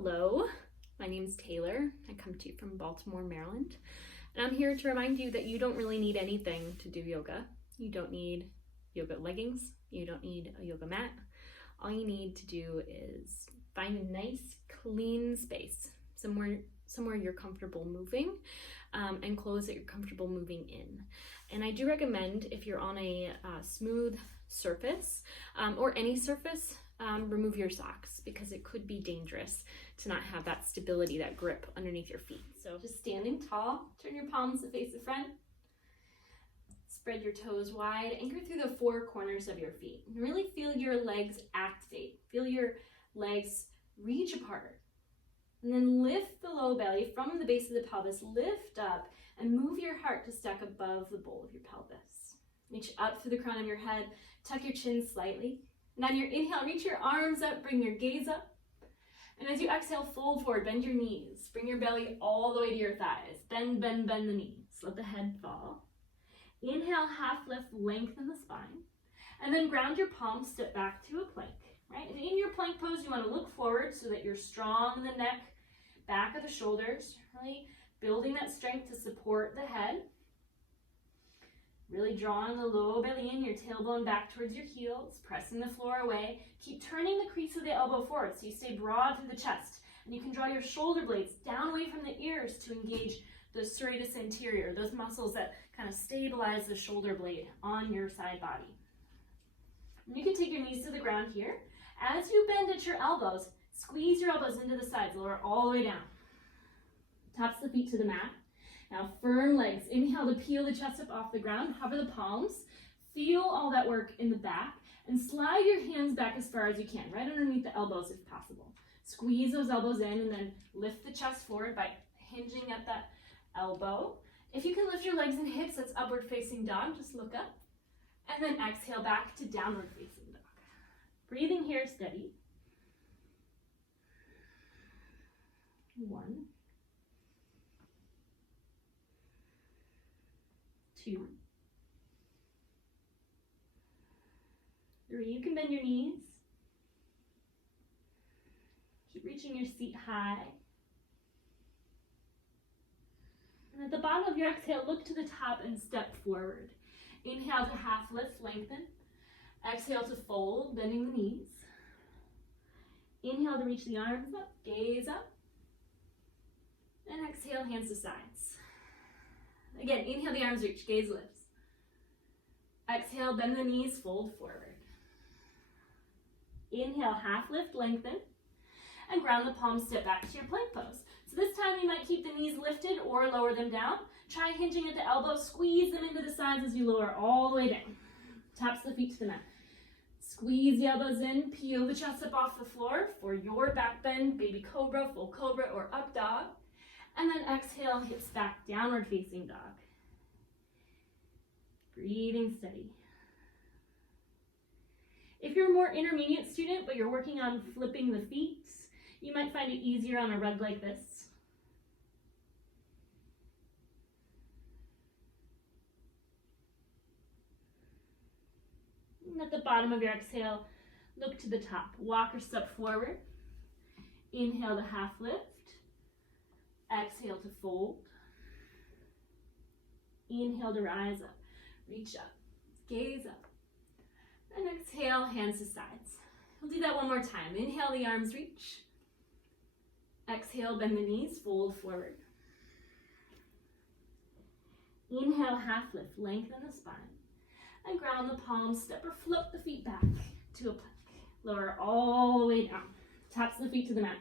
Hello, my name's Taylor. I come to you from Baltimore, Maryland, and I'm here to remind you that you don't really need anything to do yoga. You don't need yoga leggings. You don't need a yoga mat. All you need to do is find a nice, clean space, somewhere you're comfortable moving, and clothes that you're comfortable moving in. And I do recommend, if you're on a smooth surface or any surface, remove your socks, because it could be dangerous to not have that stability, that grip underneath your feet. So just standing tall, turn your palms to face the front, spread your toes wide, anchor through the four corners of your feet, and really feel your legs activate. Feel your legs reach apart, and then lift the low belly from the base of the pelvis, lift up, and move your heart to stack above the bowl of your pelvis. Reach up through the crown of your head, tuck your chin slightly. And on your inhale, reach your arms up, bring your gaze up. And as you exhale, fold forward, bend your knees. Bring your belly all the way to your thighs. Bend, bend, bend the knees. Let the head fall. Inhale, half lift, lengthen the spine. And then ground your palms, step back to a plank, right? And in your plank pose, you want to look forward so that you're strong in the neck, back of the shoulders, really building that strength to support the head. Really drawing the low belly in, your tailbone back towards your heels, pressing the floor away. Keep turning the crease of the elbow forward so you stay broad through the chest. And you can draw your shoulder blades down away from the ears to engage the serratus anterior, those muscles that kind of stabilize the shoulder blade on your side body. And you can take your knees to the ground here. As you bend at your elbows, squeeze your elbows into the sides, lower all the way down. Tops the feet to the mat. Now firm legs, inhale to peel the chest up off the ground, hover the palms, feel all that work in the back, and slide your hands back as far as you can, right underneath the elbows if possible. Squeeze those elbows in and then lift the chest forward by hinging at that elbow. If you can lift your legs and hips, that's upward facing dog, just look up. And then exhale back to downward facing dog. Breathing here steady. 1, 2, 3. You can bend your knees. Keep reaching your seat high. And at the bottom of your exhale, look to the top and step forward. Inhale to half lift, lengthen. Exhale to fold, bending the knees. Inhale to reach the arms up, gaze up. And exhale, hands to sides. Again, inhale, the arms reach, gaze lifts. Exhale, bend the knees, fold forward. Inhale, half lift, lengthen. And ground the palms, step back to your plank pose. So this time you might keep the knees lifted or lower them down. Try hinging at the elbows, squeeze them into the sides as you lower all the way down. Taps the feet to the mat. Squeeze the elbows in, peel the chest up off the floor for your back bend, baby cobra, full cobra, or up dog. And then exhale, hips back, downward facing dog. Breathing steady. If you're a more intermediate student, but you're working on flipping the feet, you might find it easier on a rug like this. And at the bottom of your exhale, look to the top. Walk or step forward. Inhale to half lift. Exhale to fold. Inhale to rise up. Reach up. Gaze up. And exhale, hands to sides. We'll do that one more time. Inhale, the arms reach. Exhale, bend the knees, fold forward. Inhale, half lift, lengthen the spine. And ground the palms, step or flip the feet back to a plank. Lower all the way down. Taps the feet to the mat.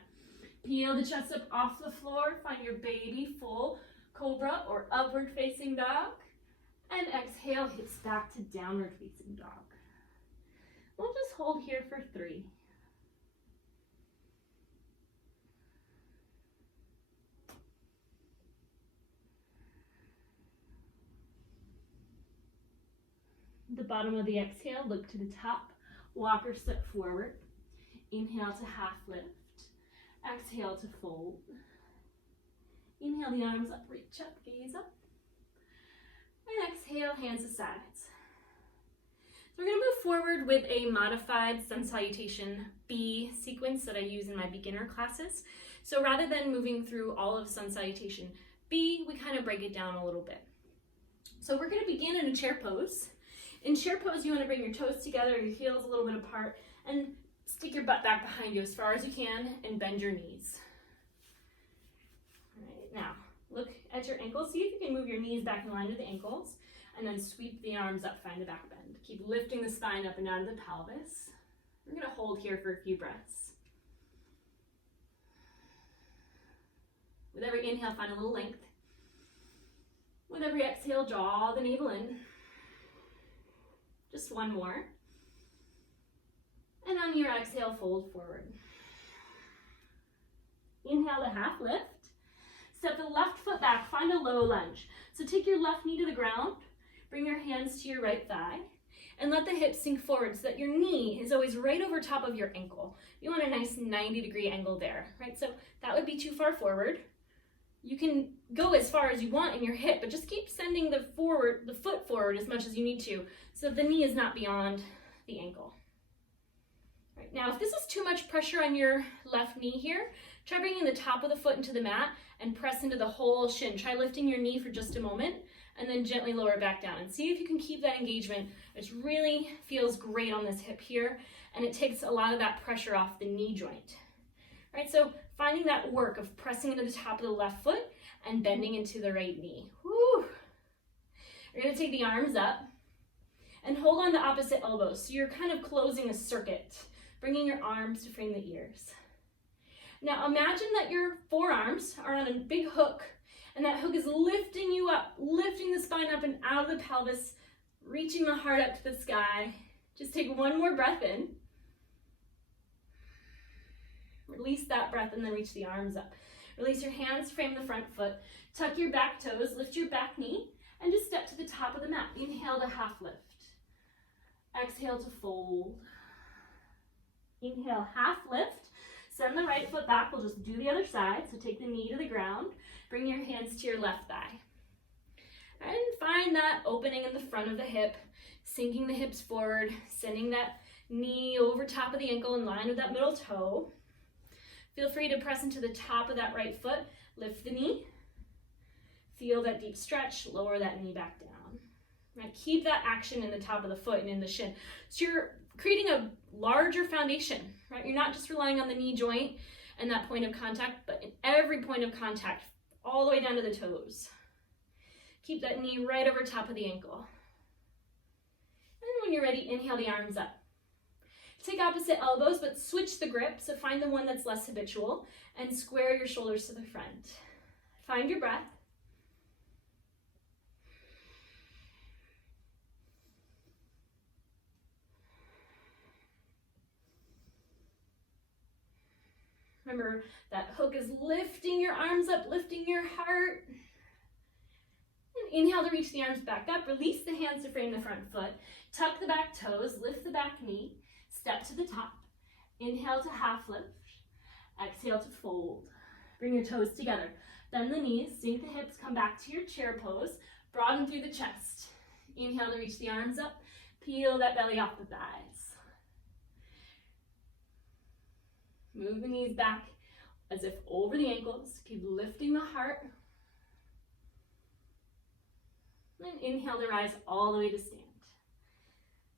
Peel the chest up off the floor. Find your baby full cobra or upward facing dog. And exhale, hips back to downward facing dog. We'll just hold here for 3. The bottom of the exhale, look to the top. Walk or step forward. Inhale to half lift. Exhale to fold. Inhale the arms up, reach up, gaze up. And exhale, hands to sides. So we're going to move forward with a modified Sun Salutation B sequence that I use in my beginner classes. So rather than moving through all of Sun Salutation B, we kind of break it down a little bit. So we're going to begin in a chair pose. In chair pose, you want to bring your toes together, your heels a little bit apart, and stick your butt back behind you as far as you can and bend your knees. All right, now look at your ankles. See if you can move your knees back in line with the ankles, and then sweep the arms up, find the back bend. Keep lifting the spine up and out of the pelvis. We're going to hold here for a few breaths. With every inhale, find a little length. With every exhale, draw the navel in. Just one more. And on your exhale, fold forward. Inhale to half lift. Step the left foot back, find a low lunge. So take your left knee to the ground, bring your hands to your right thigh, and let the hips sink forward so that your knee is always right over top of your ankle. You want a nice 90-degree angle there, right? So that would be too far forward. You can go as far as you want in your hip, but just keep sending the foot forward as much as you need to, so the knee is not beyond the ankle. Right, now, if this is too much pressure on your left knee here, try bringing the top of the foot into the mat and press into the whole shin. Try lifting your knee for just a moment and then gently lower it back down. And see if you can keep that engagement, which really feels great on this hip here, and it takes a lot of that pressure off the knee joint. Right, so finding that work of pressing into the top of the left foot and bending into the right knee. Woo! You're going to take the arms up and hold on to opposite elbows. So you're kind of closing a circuit, bringing your arms to frame the ears. Now imagine that your forearms are on a big hook, and that hook is lifting you up, lifting the spine up and out of the pelvis, reaching the heart up to the sky. Just take one more breath in. Release that breath and then reach the arms up. Release your hands, frame the front foot, tuck your back toes, lift your back knee, and just step to the top of the mat. Inhale to half lift. Exhale to fold. Inhale, half lift. Send the right foot back. We'll just do the other side. So take the knee to the ground. Bring your hands to your left thigh. And find that opening in the front of the hip, sinking the hips forward, sending that knee over top of the ankle in line with that middle toe. Feel free to press into the top of that right foot. Lift the knee. Feel that deep stretch. Lower that knee back down. Now keep that action in the top of the foot and in the shin. So you're creating a larger foundation, right? You're not just relying on the knee joint and that point of contact, but in every point of contact, all the way down to the toes. Keep that knee right over top of the ankle. And when you're ready, inhale the arms up. Take opposite elbows, but switch the grip, so find the one that's less habitual, and square your shoulders to the front. Find your breath. Remember, that hook is lifting your arms up, lifting your heart. And inhale to reach the arms back up. Release the hands to frame the front foot. Tuck the back toes, lift the back knee. Step to the top. Inhale to half lift. Exhale to fold. Bring your toes together. Bend the knees, sink the hips, come back to your chair pose. Broaden through the chest. Inhale to reach the arms up. Peel that belly off the thighs. Move the knees back as if over the ankles. Keep lifting the heart. And inhale to rise all the way to stand.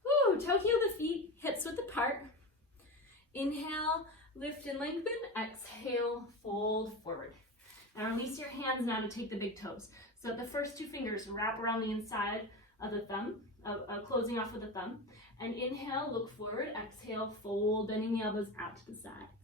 Woo, toe heel the feet, hips width apart. Inhale, lift and lengthen. Exhale, fold forward. Now release your hands now to take the big toes. So the first two fingers wrap around the inside of the thumb, closing off with the thumb. And inhale, look forward. Exhale, fold, bending the elbows out to the sides.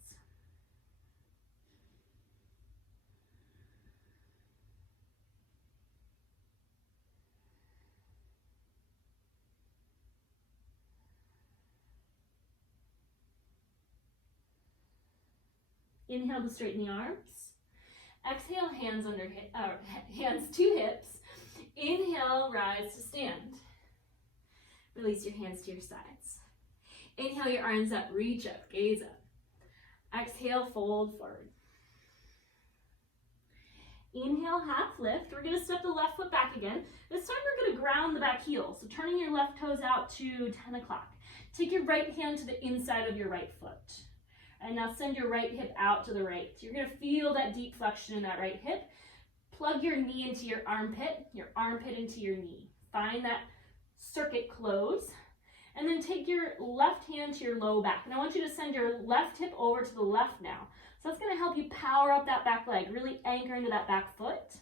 Inhale to straighten the arms. Exhale, hands to hips. Inhale, rise to stand. Release your hands to your sides. Inhale your arms up, reach up, gaze up. Exhale, fold forward. Inhale, half lift. We're going to step the left foot back again. This time we're going to ground the back heel. So turning your left toes out to 10 o'clock. Take your right hand to the inside of your right foot. And now send your right hip out to the right. You're going to feel that deep flexion in that right hip. Plug your knee into your armpit into your knee. Find that circuit close. And then take your left hand to your low back. And I want you to send your left hip over to the left now. So that's going to help you power up that back leg, really anchor into that back foot.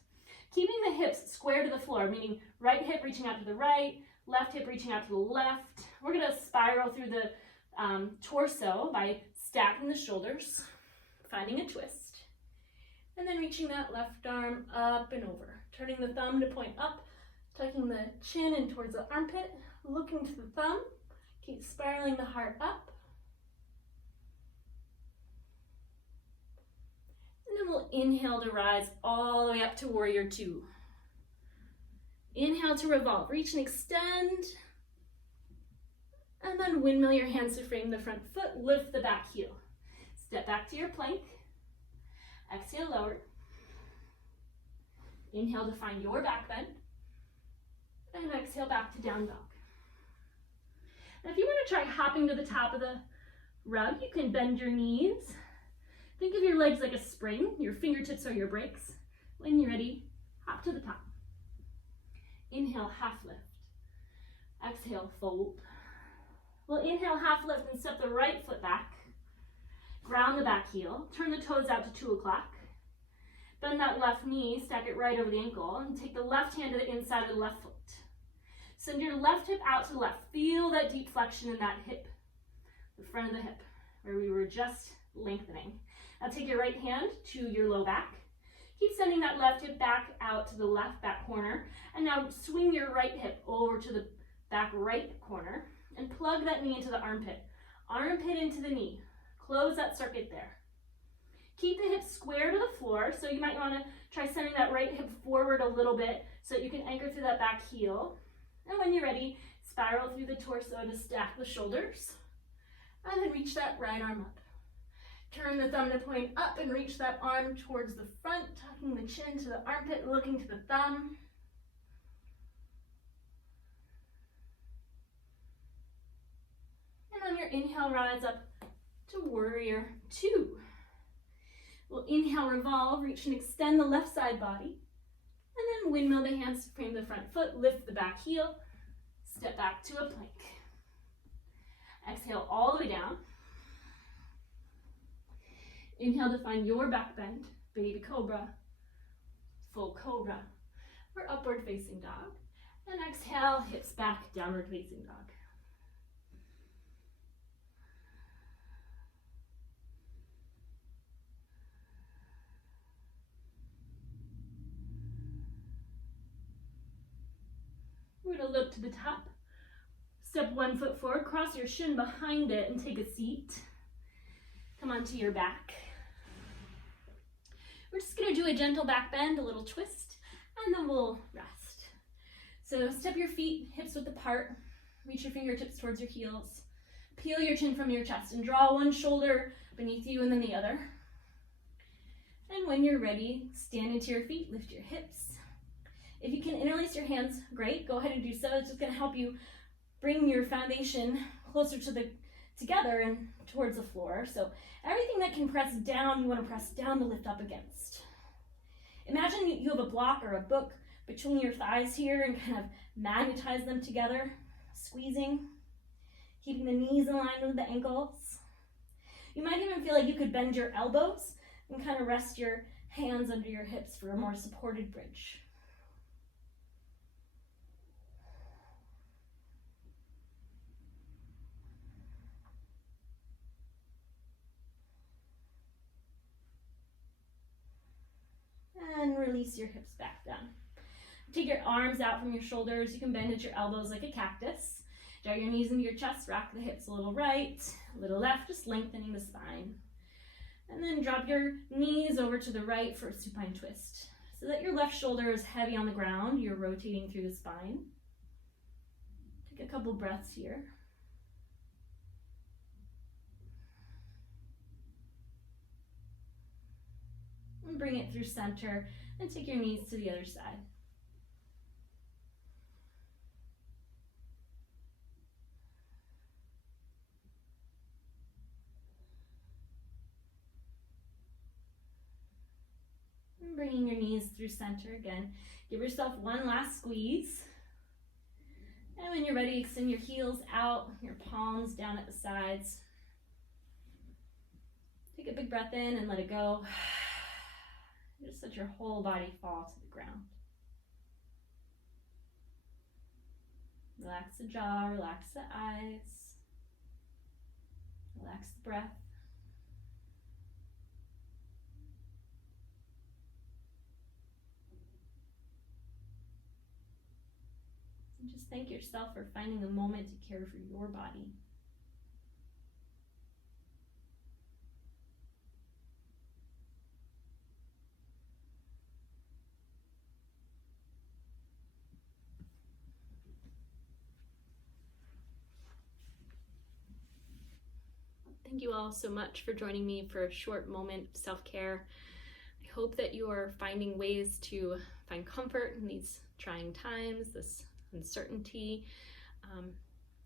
Keeping the hips square to the floor, meaning right hip reaching out to the right, left hip reaching out to the left. We're going to spiral through the torso by stacking the shoulders, finding a twist, and then reaching that left arm up and over. Turning the thumb to point up, tucking the chin in towards the armpit, looking to the thumb. Keep spiraling the heart up. And then we'll inhale to rise all the way up to warrior two. Inhale to revolve, reach and extend. And then windmill your hands to frame the front foot, lift the back heel. Step back to your plank. Exhale, lower. Inhale to find your back bend. And exhale back to down dog. And if you want to try hopping to the top of the rug, you can bend your knees. Think of your legs like a spring. Your fingertips are your brakes. When you're ready, hop to the top. Inhale, half lift. Exhale, fold. We'll inhale, half lift, and step the right foot back. Ground the back heel. Turn the toes out to 2 o'clock. Bend that left knee, stack it right over the ankle, and take the left hand to the inside of the left foot. Send your left hip out to the left. Feel that deep flexion in that hip, the front of the hip, where we were just lengthening. Now take your right hand to your low back. Keep sending that left hip back out to the left back corner. And now swing your right hip over to the back right corner and plug that knee into the armpit. Armpit into the knee. Close that circuit there. Keep the hips square to the floor, so you might want to try sending that right hip forward a little bit so that you can anchor through that back heel. And when you're ready, spiral through the torso to stack the shoulders. And then reach that right arm up. Turn the thumb to point up and reach that arm towards the front, tucking the chin to the armpit, looking to the thumb. And on your inhale, rise up to warrior two. We'll inhale, revolve, reach and extend the left side body. And then windmill the hands to frame the front foot, lift the back heel, step back to a plank. Exhale all the way down. Inhale to find your back bend, baby cobra, full cobra, or upward facing dog. And exhale, hips back, downward facing dog. We're going to look to the top. Step 1 foot forward, cross your shin behind it and take a seat. Come onto your back. We're just going to do a gentle back bend, a little twist, and then we'll rest. So step your feet hips width apart. Reach your fingertips towards your heels. Peel your chin from your chest and draw one shoulder beneath you and then the other. And when you're ready, stand into your feet, lift your hips. If you can interlace your hands, great, go ahead and do so. It's just going to help you bring your foundation closer to together and towards the floor. So everything that can press down, you want to press down to lift up against. Imagine you have a block or a book between your thighs here and kind of magnetize them together, squeezing, keeping the knees aligned with the ankles. You might even feel like you could bend your elbows and kind of rest your hands under your hips for a more supported bridge. And release your hips back down. Take your arms out from your shoulders. You can bend at your elbows like a cactus. Draw your knees into your chest, rock the hips a little right, a little left, just lengthening the spine. And then drop your knees over to the right for a supine twist. So that your left shoulder is heavy on the ground, you're rotating through the spine. Take a couple breaths here. And bring it through center. And take your knees to the other side. And bringing your knees through center again. Give yourself one last squeeze. And when you're ready, extend your heels out, your palms down at the sides. Take a big breath in and let it go. Just let your whole body fall to the ground. Relax the jaw, relax the eyes. Relax the breath. And just thank yourself for finding the moment to care for your body. Thank you all so much for joining me for a short moment of self-care. I hope that you are finding ways to find comfort in these trying times, this uncertainty.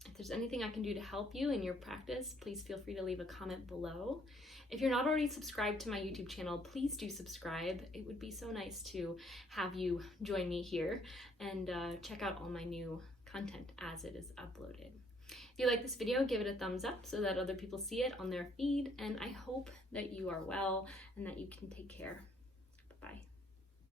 If there's anything I can do to help you in your practice, please feel free to leave a comment below. If you're not already subscribed to my YouTube channel, please do subscribe. It would be so nice to have you join me here and check out all my new content as it is uploaded. If you like this video, give it a thumbs up so that other people see it on their feed, and I hope that you are well and that you can take care. Bye-bye.